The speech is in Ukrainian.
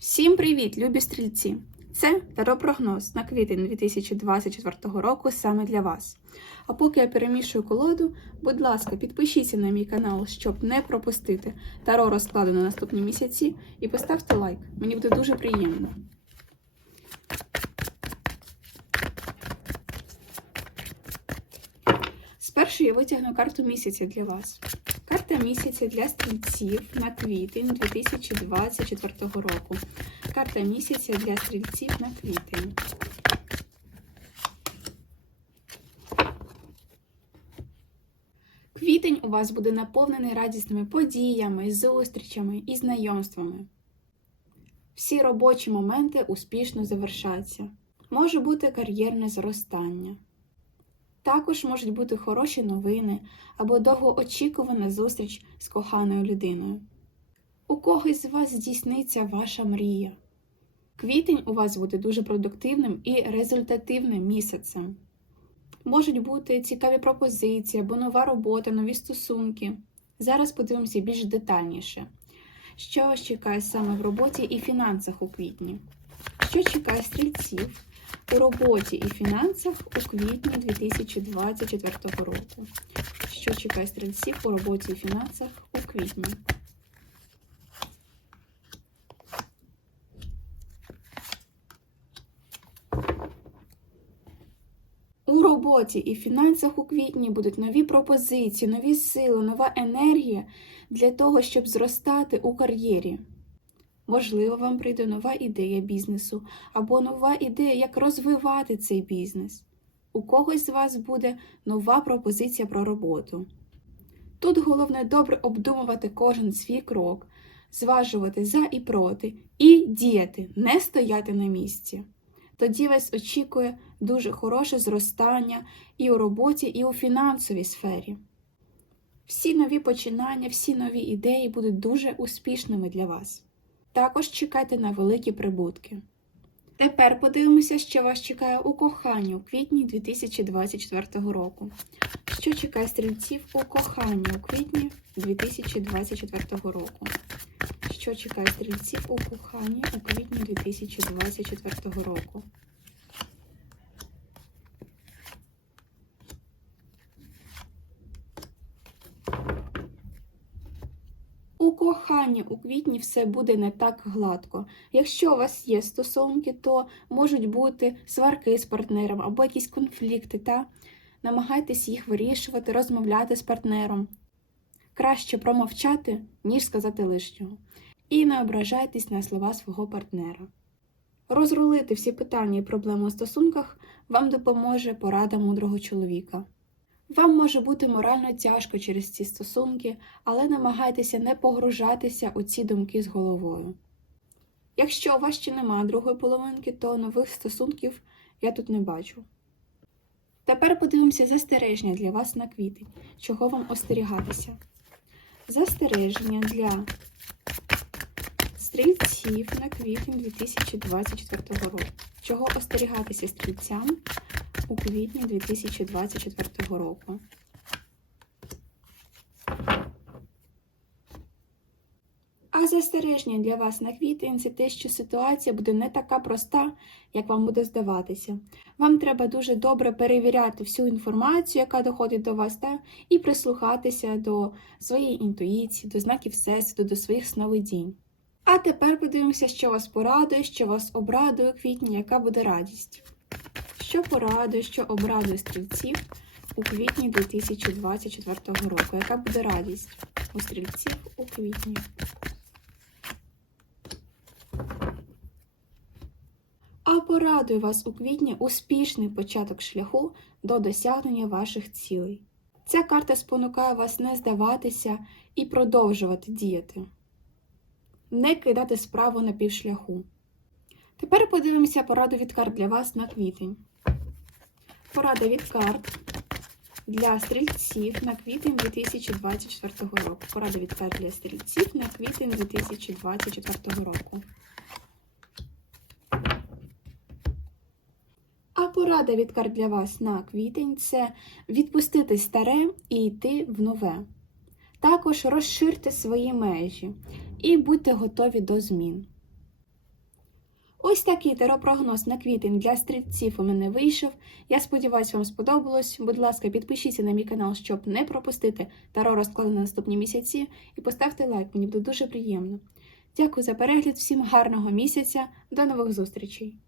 Всім привіт, любі стрільці! Це таропрогноз на квітень 2024 року саме для вас. А поки я перемішую колоду, будь ласка, підпишіться на мій канал, щоб не пропустити таро розкладу на наступні місяці, і поставте лайк. Мені буде дуже приємно. Спершу я витягну карту місяця для вас. Карта місяця для стрільців на квітень 2024 року. Карта місяця для стрільців на квітень. Квітень у вас буде наповнений радісними подіями, зустрічами і знайомствами. Всі робочі моменти успішно завершаться. Може бути кар'єрне зростання. Також можуть бути хороші новини або довгоочікувана зустріч з коханою людиною. У когось з вас здійсниться ваша мрія. Квітень у вас буде дуже продуктивним і результативним місяцем. Можуть бути цікаві пропозиції або нова робота, нові стосунки. Зараз подивимося більш детальніше, що чекає саме в роботі і фінансах у квітні, що чекає стрільців у роботі і фінансах у квітні 2024 року. Що чекає стрільців у роботі і фінансах у квітні? У роботі і фінансах у квітні будуть нові пропозиції, нові сили, нова енергія для того, щоб зростати у кар'єрі. Можливо, вам прийде нова ідея бізнесу або нова ідея, як розвивати цей бізнес. У когось з вас буде нова пропозиція про роботу. Тут головне добре обдумувати кожен свій крок, зважувати за і проти, і діяти, не стояти на місці. Тоді вас очікує дуже хороше зростання і у роботі, і у фінансовій сфері. Всі нові починання, всі нові ідеї будуть дуже успішними для вас. Також чекайте на великі прибутки. Тепер подивимося, що вас чекає у коханні у квітні 2024 року. Що чекає стрільців у коханні у квітні 2024 року? Що чекає стрільців у коханні у квітні 2024 року? Коханні у квітні все буде не так гладко. Якщо у вас є стосунки, то можуть бути сварки з партнером або якісь конфлікти, та намагайтесь їх вирішувати, розмовляти з партнером. Краще промовчати, ніж сказати лишнього. І не ображайтесь на слова свого партнера. Розрулити всі питання і проблеми у стосунках вам допоможе порада мудрого чоловіка. Вам може бути морально тяжко через ці стосунки, але намагайтеся не погружатися у ці думки з головою. Якщо у вас ще немає другої половинки, то нових стосунків я тут не бачу. Тепер подивимося застереження для вас на квітень, чого вам остерігатися. Застереження для стрільців на квітень 2024 року. Чого остерігатися стрільцям у квітні 2024 року. А застереження для вас на квітень це те, що ситуація буде не така проста, як вам буде здаватися. Вам треба дуже добре перевіряти всю інформацію, яка доходить до вас, та, і прислухатися до своєї інтуїції, до знаків всесвіту, до своїх сновидінь. А тепер подивимося, що вас порадує, що вас обрадує у квітні, яка буде радість що порадує, що обрадує стрільців у квітні 2024 року. Яка буде радість у стрільців у квітні? А порадує вас у квітні успішний початок шляху до досягнення ваших цілей. Ця карта спонукає вас не здаватися і продовжувати діяти, не кидати справу на півшляху. Тепер подивимося пораду від карт для вас на квітень. Порада від карт для стрільців на квітень 2024 року. Порада від карт для стрільців на квітень 2024 року. А порада від карт для вас на квітень це відпустити старе і йти в нове. Також розширте свої межі і будьте готові до змін. Ось такий теропрогноз на квітень для стрільців у мене вийшов. Я сподіваюся, вам сподобалось. Будь ласка, підпишіться на мій канал, щоб не пропустити таро розклади на наступні місяці, і поставте лайк, мені буде дуже приємно. Дякую за перегляд, всім гарного місяця, до нових зустрічей!